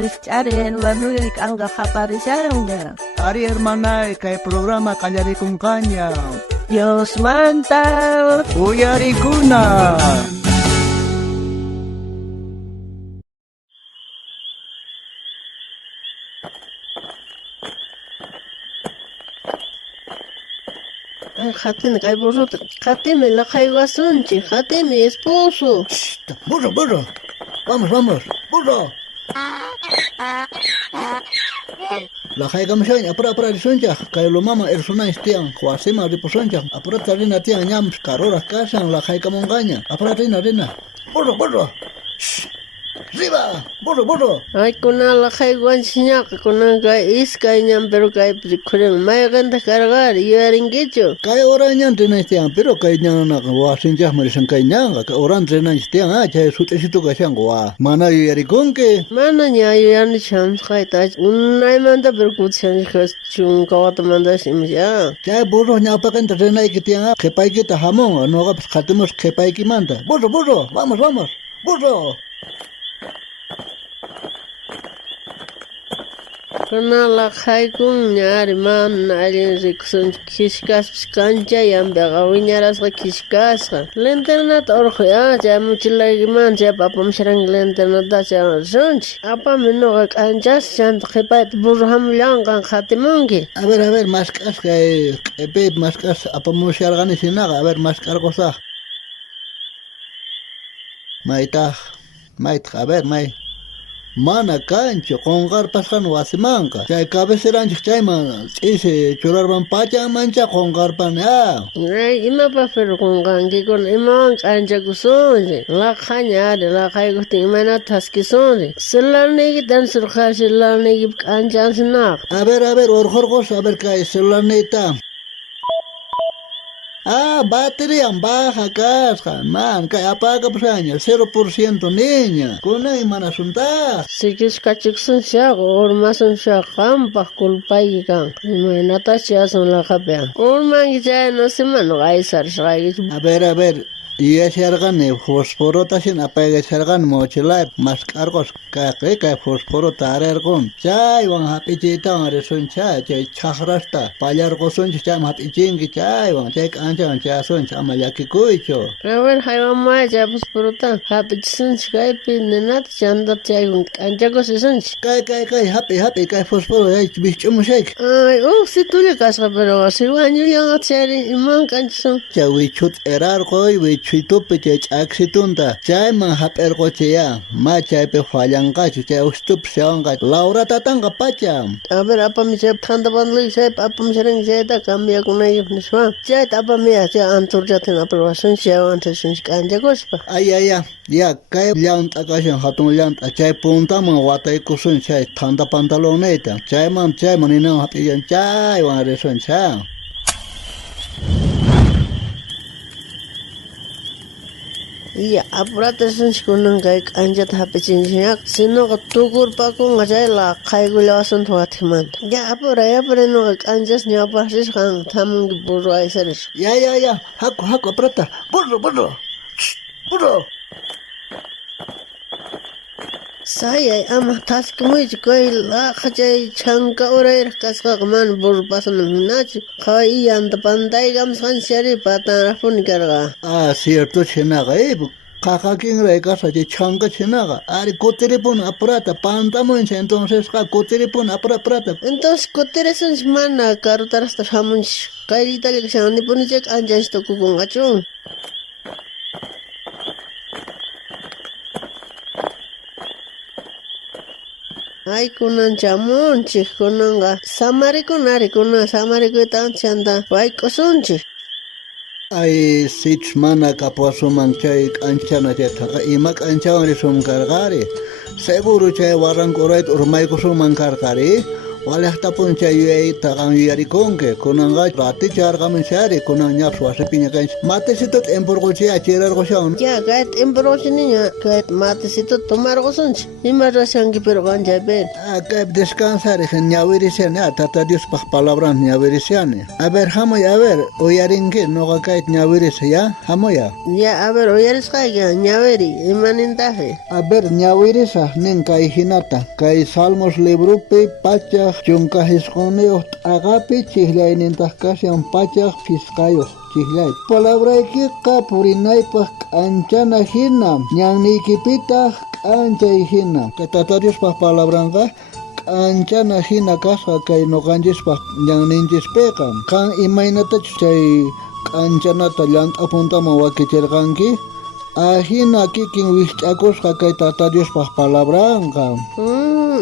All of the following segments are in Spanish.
Richaren, Manuel, Anga Japarisharon. Ari hermana, kay programa kanyari kung kanya. Dios manta. Uyari kuna. Jatime, kay burro, jatime, la jaigasunchi, jatime, esposo. Burro, burro. Vamos, burro. La jaigam shain, apura risonja, kay lo mama ersuna istiang, huasima riposonja, apura tarina tiang nyam, karora kasan, la jaigam ongaña, apura rina. Burro. Riba, burro. Ay, kuna la jaiguanchiña, kuna kay iskay ñam, pero kay prikuren, mayganta cargar, yuaringicho. Kay ora ñan rina istiang, pero kay ñana huasinja marisan kay ñanga, kay oran rina istiang, chay sutesito kasang wa, mana yuyarikonke. Mana ñayo yani chams kayta, unaymanta pero kutsan chung kawata manda simja. Chay burro ñapakan rina ikitiang, kepaikita hamon, noga khatimos kepaikimanta. Burro, vamos, burro. Kuna la jaikun ñari man alin rikusun kishkas kancha yambaga wiñarasqa kishkasqa. Lenternata orjuya, chay muchillaykiman chay papam sharang lenternata chay sunchi. Apami noqa kanchas chanta qipayta burro hamullanqan khatimunki. A ver, maskas kay epe maskas apamushargani sinaga, a ver, maskarqosaq. Maytaq, a ver, may. Mana kanchu, qonqarpasqan wasimanqa. Chay cabeceranchik chayman, ch'isi churarman pachamancha qonqarpan, Ay, imapa pero qonqanki kuna imawan k'anchakusunri. Laqha ñari, laqhaykutin imanata haskisunri. Celularnikitan surqa celularniki k'anchansinaq. A ver, orjorqos, a ver kay celularnita. Batería baja kasqa, man, kay apagapasaña, 0% niña. Kunay mana suntaq. Sikishkachiksun shaq, urmasun shaq, qampaq kulpayki kan. Imaynatash chasun laqhapian. Urmanki chay no semana qaysarishqayki. A ver, yasharqani fosforotashin apaygasharqani mochilay maskarqos kay fosforo tararqun. Chaywan hap'ichiytawan risuncha, chay chaqrasta pallarqusunchik chay hap'ichinki chaywan, chay k'anchan chasunchik ama llakikuychu. A ver, haywamay chay fosforota hap'ichisunchik kaypi ninata chantata chaywan k'anchakusisunchik. Kay hapi kay fosforo bich'umushayki. Ay, si tulla kasqa pero siwañullan chayri iman k'anchisun. Chay wichut erarqoy wichitupi chay ch'aksitunta chayman hap'irquchiya ma chaypi fallanqachu chay ustupi sewanqachu lauratatanqa pacha. A ver, apami chay thantapanluyki chaypi apami sharanki chayta cambiakunayki nishwan. Chayta apamiya chay anturllatin aprobasunchik chaywan risunchik k'anchakuspa. Ay, ya kay llant'a kashan hatun llant'a chay puntaman wataykusunchik chay thanta pantaloneta chayman ninan hap'illan chaywan risunchik. Ya, apurata risunchik kunan kay k'anchata hap'ichinchik. Sinoqa tukurpakunqa chay laqhaykullawasunta wathimanta. Ya, apura nuqa k'anchas ñawpaqrishqan thamunki burro aysarish. Ya, haku apurata. Burro. Sayay, ama thaskimuychi kay laqha chay chanka urayraq kasqaqa mana burro pasaman hinachu. Qhaway yanta pantaykamusqan shari patanraqpuni karqa. Cierto chinaqa, qaqakinray kasqa chay chanka chinaqa. Ari kutiripun apurata pantamuncha entonces kutiripun apurata. Entonces kutirisunchik mana karutarasta hamunchik. Kayrita kashan nipunichik k'anchanchik tukukunqachu. Ay, kunan chamunchik, kunanqa samarikunarik, kunan samarikuyta chanta wayk'usunchik. Ay, sich mana kapuasuman chay k'anchana chaytaqa ima k'anchawan risum karqari. Seguro chay warranqa urayta urmaykusuman karqari. walaqtapun chay yuyayta qan yuyarikunki kunanqa ratichayarqamun chari kunan ñapis wasipiña kanchik matecitot empurquchiya chirarqushawan Ya kayt emprochiniña kayt matecito tomarqosunchik ima rashanki pero kanchaypin kayp descansar ñawirisiani tata Diospaq palabran ñawirisiani a ver hamuy a ver uyarinki noqa kayt ñawiris ya hamuya ya a ver uyarisqayki ñawiri imanintaje a ver ñawirisaq nin kay hinata kay Salmos librupi pachaq chunkahisquniyuq t'aqapi chiklaynintaj kashan pachaq fisqayuq chiklay palabraykiqa purinaypaq k'anchana hina ñanniykipitaq k'anchay hina kay Tata Diospaq palabranqa k'anchana hina kasqa kay nuqanchispaq ñanninchispiqa qan imaynatachus chay k'anchanata llant'apuntaman wakichirqanki ahina kikin wich'akusqa kay Tata Diospaq palabranqa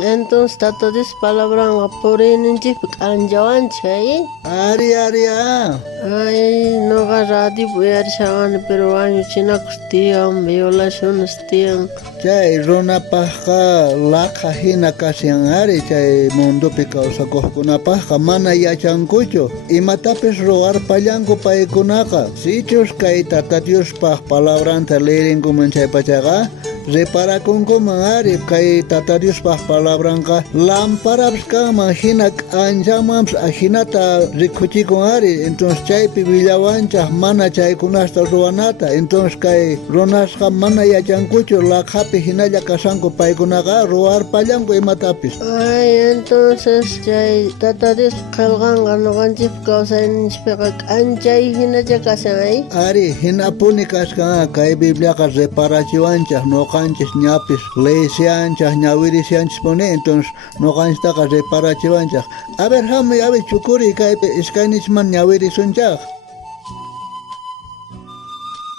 entonces Tata Dios palabranqa purininchikpi k'anchawanchay ari ay noqa radipu uyarishaqani pero wañuchinakus tiyan violaciones tiyan chay runapaqqa laqha hina kasyan ari chay mundupi kawsakuqkunapaqqa mana yachankuchu imatapis ruwarpallanku paykunaqa sichus kay Tata Diospaq palabranta lirinkuman chay pachaqa reparakunkuman ari kay Tata Diospaq palabranqa lamparapis kanman hina k'anchamanpis ahinata rikuchikun ari entonces chaypi willawanchaq mana chaykunasta ruwanata entonces kay runasqa mana yachankuchu laqhapi hinalla kasanku paykunaqa ruwarpallanku imatapis ay entonces chay Tata Dios qillqanqa nuqanchikpi kawsayninchikpiqa k'anchay hinacha kasan ay ari hinapuni kasqa kay Bibliaqa reparachiwanchaq noqanchis ñapis leysianchaq ñawirisianchispuni entonces noqanchiktaqa reparachiwanchaq a ver hamuy a ver chukuri kaypi iskaynichman ñawirisunchaq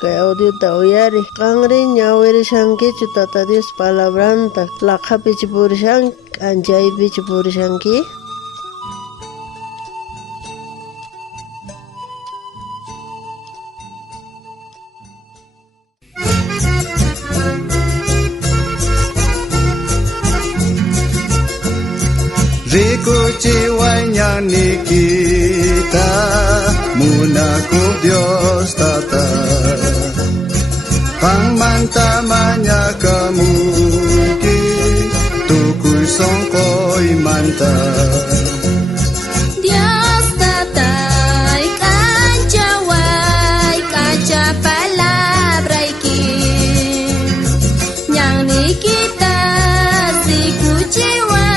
kay audiota uyari qanri ñawirishankichu Tata Dios palabranta laqhapichu purishanki k'anchaypichu purishanki Rikuchiway nikita munaku Dios Tata pangmantamanya kamuki tukuy songkoy manta Dios Tata kancaway kaca palabrayki yang nikita sikuchiway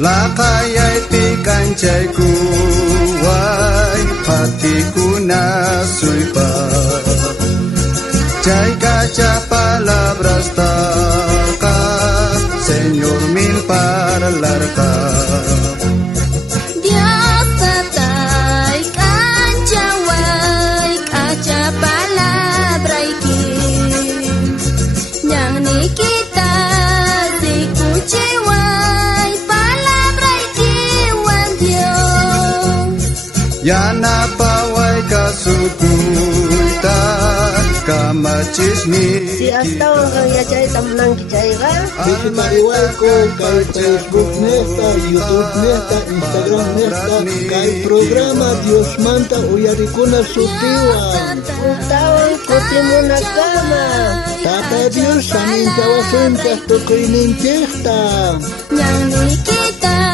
lakayay pikanchay kuway hatiku nasuypa chay kacha palabras taka Señor mil parlarka Dios tatay kancaway kacha palabrayki yang nikita sikuchiway Yana paway kasukuyta kamachismi si astawan kang yachayta munanki chayqa Visitariwayku kay Facebook nesta, YouTube nesta, Instagram nesta kay programa Dios manta uyarikuna sutiwan ustawan kutimunakama Tata Dios saninchawasunchaq tukuyninchikta yang nikita